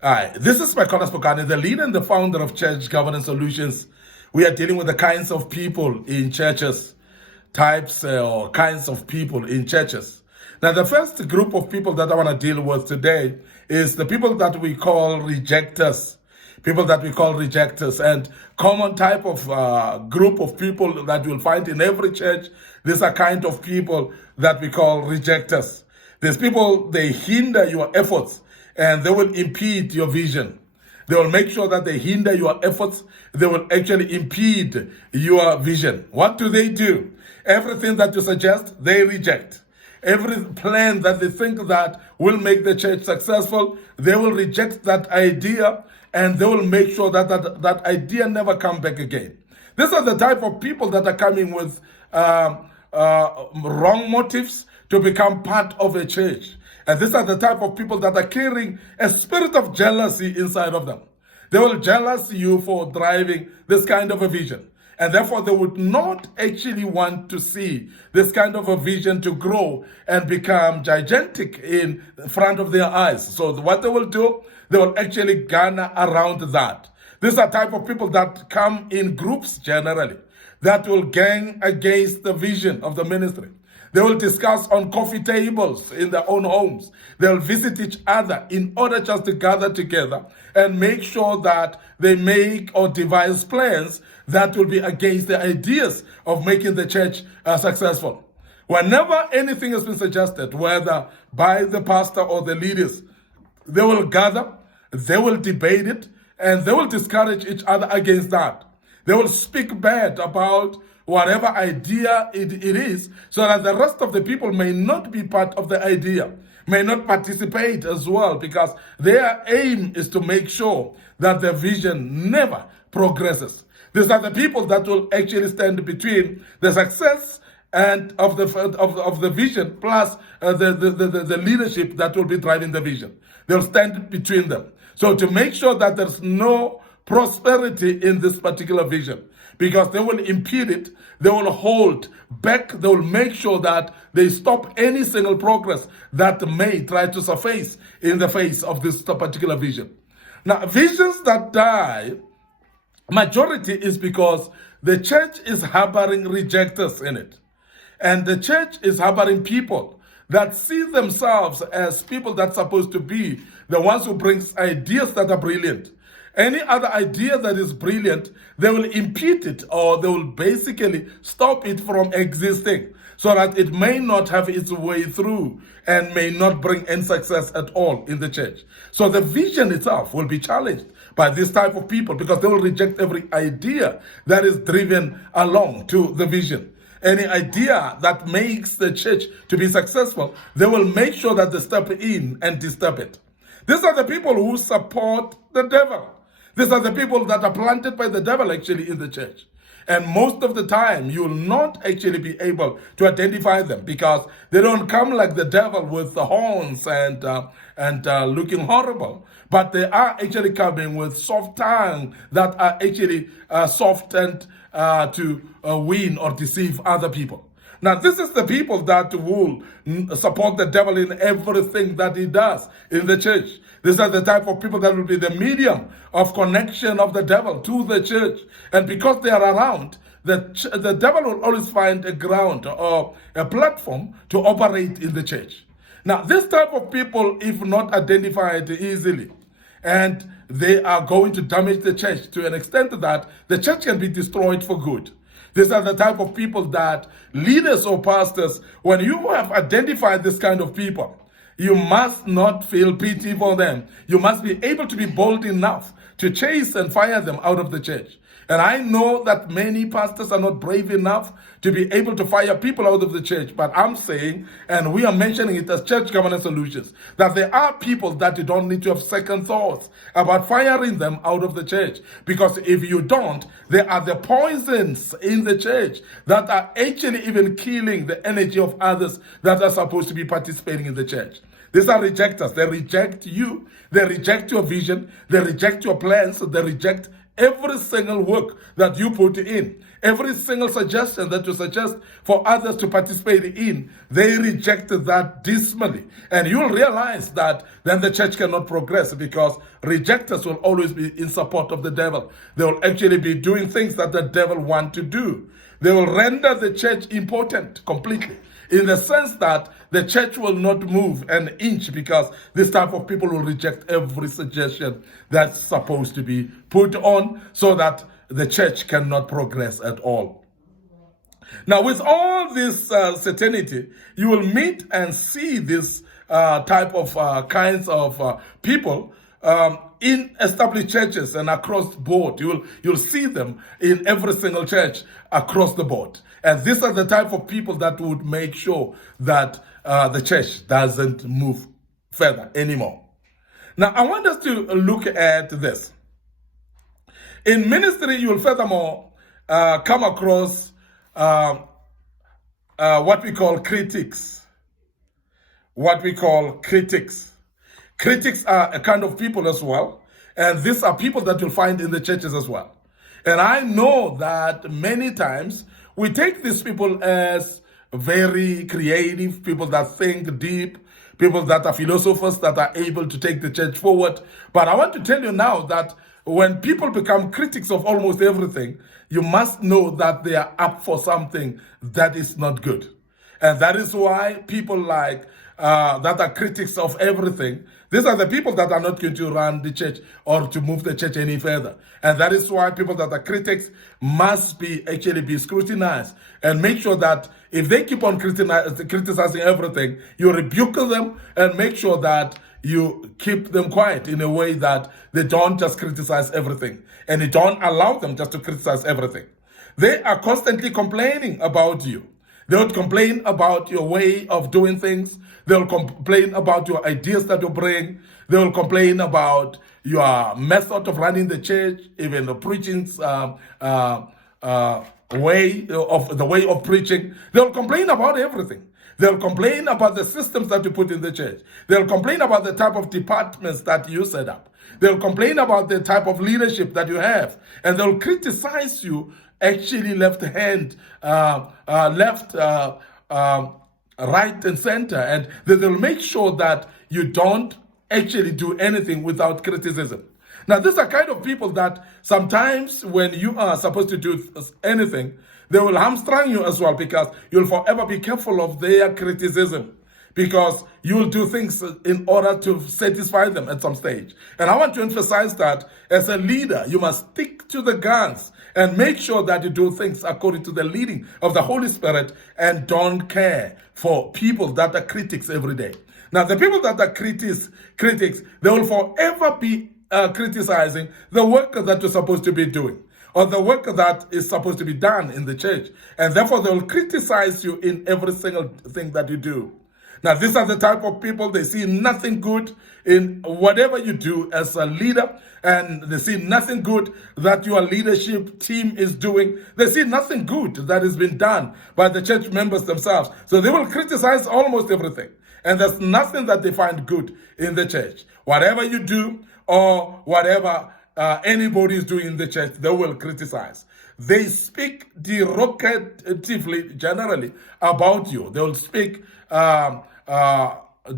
Hi, this is Micornus, Phokane, the leader and the founder of Church Governance Solutions. We are dealing with the kinds of people in churches, types or kinds of people in churches. Now, the first group of people that I want to deal with today is the people that we call rejectors. People that we call rejectors, and common type of group of people that you'll find in every church. These are kind of people that we call rejectors. These people, they hinder your efforts and they will impede your vision. They will make sure that they hinder your efforts. They will actually impede your vision. What do? Everything that you suggest, they reject. Every plan that they think that will make the church successful, they will reject that idea, and they will make sure that that idea never come back again. These are the type of people that are coming with wrong motives to become part of a church. And these are the type of people that are carrying a spirit of jealousy inside of them. They will jealous you for driving this kind of a vision. And therefore, they would not actually want to see this kind of a vision to grow and become gigantic in front of their eyes. So what they will do, they will actually garner around that. These are type of people that come in groups generally, that will gang against the vision of the ministry. They will discuss on coffee tables in their own homes. They'll visit each other in order just to gather together and make sure that they make or devise plans that will be against the ideas of making the church successful. Whenever anything has been suggested, whether by the pastor or the leaders, they will gather, they will debate it, and they will discourage each other against that. They will speak bad about whatever idea it is, so that the rest of the people may not be part of the idea, may not participate as well, because their aim is to make sure that the vision never progresses. These are the people that will actually stand between the success and of the vision plus the leadership that will be driving the vision. They'll stand between them. So to make sure that there's no prosperity in this particular vision, because they will impede it, they will hold back, they will make sure that they stop any single progress that may try to surface in the face of this particular vision. Now, visions that die, majority is because the church is harboring rejectors in it. And the church is harboring people that see themselves as people that's supposed to be the ones who brings ideas that are brilliant. Any other idea that is brilliant, they will impede it, or they will basically stop it from existing, so that it may not have its way through and may not bring any success at all in the church. So the vision itself will be challenged by this type of people, because they will reject every idea that is driven along to the vision. Any idea that makes the church to be successful, they will make sure that they step in and disturb it. These are the people who support the devil. These are the people that are planted by the devil actually in the church. And most of the time, you will not actually be able to identify them, because they don't come like the devil with the horns and looking horrible. But they are actually coming with soft tongue that are actually soft and to win or deceive other people. Now, this is the people that will support the devil in everything that he does in the church. These are the type of people that will be the medium of connection of the devil to the church. And because they are around, the devil will always find a ground or a platform to operate in the church. Now, this type of people, if not identified easily, and they are going to damage the church to an extent that the church can be destroyed for good. These are the type of people that leaders or pastors, when you have identified this kind of people, you must not feel pity for them. You must be able to be bold enough to chase and fire them out of the church. And I know that many pastors are not brave enough to be able to fire people out of the church. But I'm saying, and we are mentioning it as Church Governance Solutions, that there are people that you don't need to have second thoughts about firing them out of the church. Because if you don't, there are the poisons in the church that are actually even killing the energy of others that are supposed to be participating in the church. These are rejectors. They reject you. They reject your vision. They reject your plans. They reject every single work that you put in, every single suggestion that you suggest for others to participate in, they rejected that dismally. And you'll realize that then the church cannot progress, because rejectors will always be in support of the devil. They will actually be doing things that the devil wants to do. They will render the church impotent completely, in the sense that the church will not move an inch, because this type of people will reject every suggestion that's supposed to be put on, so that the church cannot progress at all. Now, with all this certainty, you will meet and see this type of kinds of people in established churches and across the board. You'll see them in every single church across the board. And these are the type of people that would make sure that the church doesn't move further anymore. Now, I want us to look at this. In ministry, you will furthermore come across what we call critics. What we call critics. Critics are a kind of people as well. And these are people that you'll find in the churches as well. And I know that many times we take these people as very creative, people that think deep, people that are philosophers, that are able to take the church forward. But I want to tell you now that when people become critics of almost everything, you must know that they are up for something that is not good. And that is why people like that are critics of everything, these are the people that are not going to run the church or to move the church any further. And that is why people that are critics must actually be scrutinized, and make sure that if they keep on criticizing everything, you rebuke them and make sure that you keep them quiet in a way that they don't just criticize everything, and you don't allow them just to criticize everything. They are constantly complaining about you. They would complain about your way of doing things. They'll complain about your ideas that you bring. They will complain about your method of running the church, even the preaching's way of preaching. They'll complain about everything. They'll complain about the systems that you put in the church. They'll complain about the type of departments that you set up. They'll complain about the type of leadership that you have. And they'll criticize you actually right and center. And they'll make sure that you don't actually do anything without criticism. Now, these are kind of people that sometimes when you are supposed to do anything, they will hamstring you as well, because you'll forever be careful of their criticism, because you'll do things in order to satisfy them at some stage. And I want to emphasize that as a leader, you must stick to the guns and make sure that you do things according to the leading of the Holy Spirit, and don't care for people that are critics every day. Now, the people that are critics, they will forever be criticizing the work that you're supposed to be doing, or the work that is supposed to be done in the church. And therefore, they will criticize you in every single thing that you do. Now, these are the type of people, they see nothing good in whatever you do as a leader, and they see nothing good that your leadership team is doing. They see nothing good that has been done by the church members themselves. So they will criticize almost everything. And there's nothing that they find good in the church. Whatever you do or whatever anybody is doing in the church, they will criticize. They speak derogatively, generally, about you. They will speak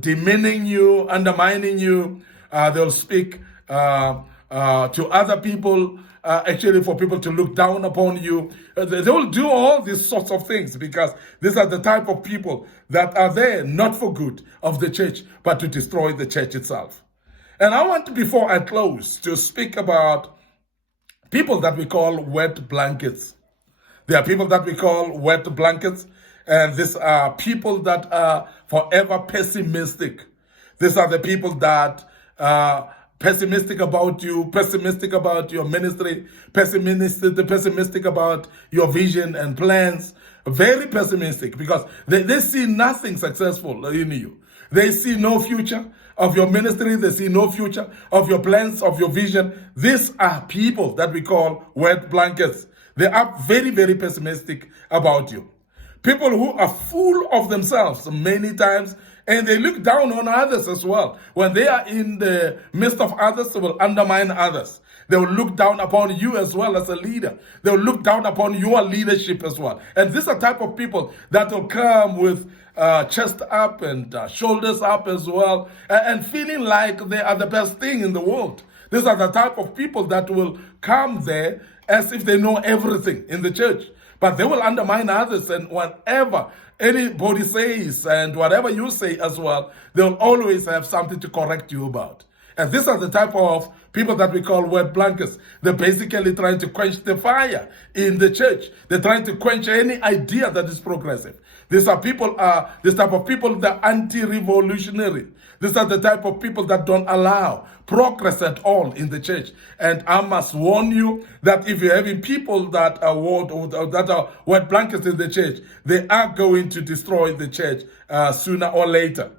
demeaning you, undermining you. They'll speak to other people, actually for people to look down upon you. They will do all these sorts of things, because these are the type of people that are there not for good of the church, but to destroy the church itself. And I want, before I close, to speak about people that we call wet blankets. There are people that we call wet blankets, and these are people that are forever pessimistic. These are the people that are pessimistic about you, pessimistic about your ministry, pessimistic about your vision and plans. Very pessimistic, because they see nothing successful in you. They see no future of your ministry. They see no future of your plans, of your vision. These are people that we call wet blankets. They are very, very pessimistic about you. People who are full of themselves many times, And they look down on others as well. When they are in the midst of others, they will undermine others. They will look down upon you as well as a leader. They will look down upon your leadership as well. And these are type of people that will come with chest up and shoulders up as well, and feeling like they are the best thing in the world. These are the type of people that will come there as if they know everything in the church. But they will undermine others, and whatever anybody says and whatever you say as well, they'll always have something to correct you about. And these are the type of people that we call word blankets. They're basically trying to quench the fire in the church. They're trying to quench any idea that is progressive. These are people, this type of people, the anti-revolutionary. These are the type of people that don't allow progress at all in the church. And I must warn you that if you're having people that are word blankets in the church, they are going to destroy the church sooner or later.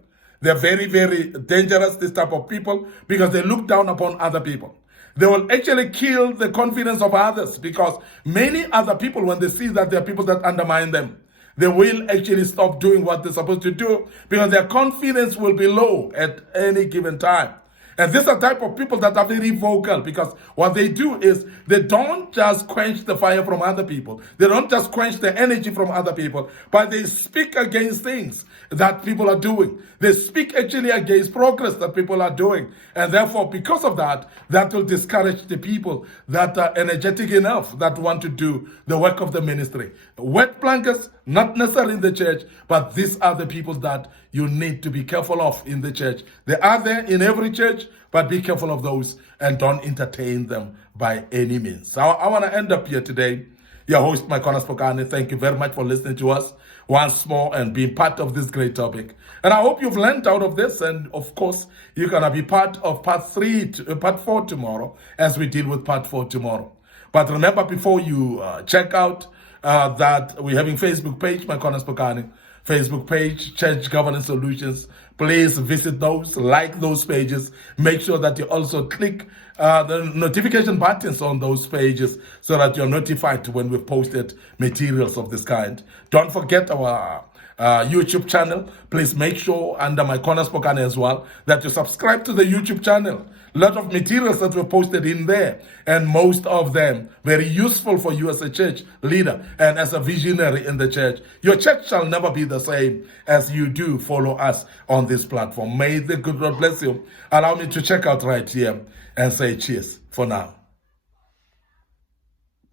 They're very, very dangerous, this type of people, because they look down upon other people. They will actually kill the confidence of others, because many other people, when they see that there are people that undermine them, they will actually stop doing what they're supposed to do, because their confidence will be low at any given time. And these are type of people that are very vocal, because what they do is they don't just quench the fire from other people. They don't just quench the energy from other people, but they speak against things that people are doing. They speak actually against progress that people are doing. And therefore, because of that, that will discourage the people that are energetic enough, that want to do the work of the ministry. Wet blankets, not necessarily in the church, but these are the people that you need to be careful of in the church. They are there in every church, but be careful of those and don't entertain them by any means. So I want to end up here today. Your host, Micornus Phokane. Thank you very much for listening to us once more and being part of this great topic. And I hope you've learned out of this. And of course, you're going to be part of part 4 tomorrow, as we deal with part 4 tomorrow. But remember, before you check out that we're having Facebook page, Micornus Phokane, Facebook page, Church Governance Solutions. Please visit those, like those pages. Make sure that you also click the notification buttons on those pages so that you're notified when we've posted materials of this kind. Don't forget our YouTube channel. Please make sure, under Micornus Phokane as well, that you subscribe to the YouTube channel. A lot of materials that were posted in there, and most of them very useful for you as a church leader and as a visionary in the church. Your church shall never be the same as you do follow us on this platform. May the good Lord bless you. Allow me to check out right here and say cheers for now.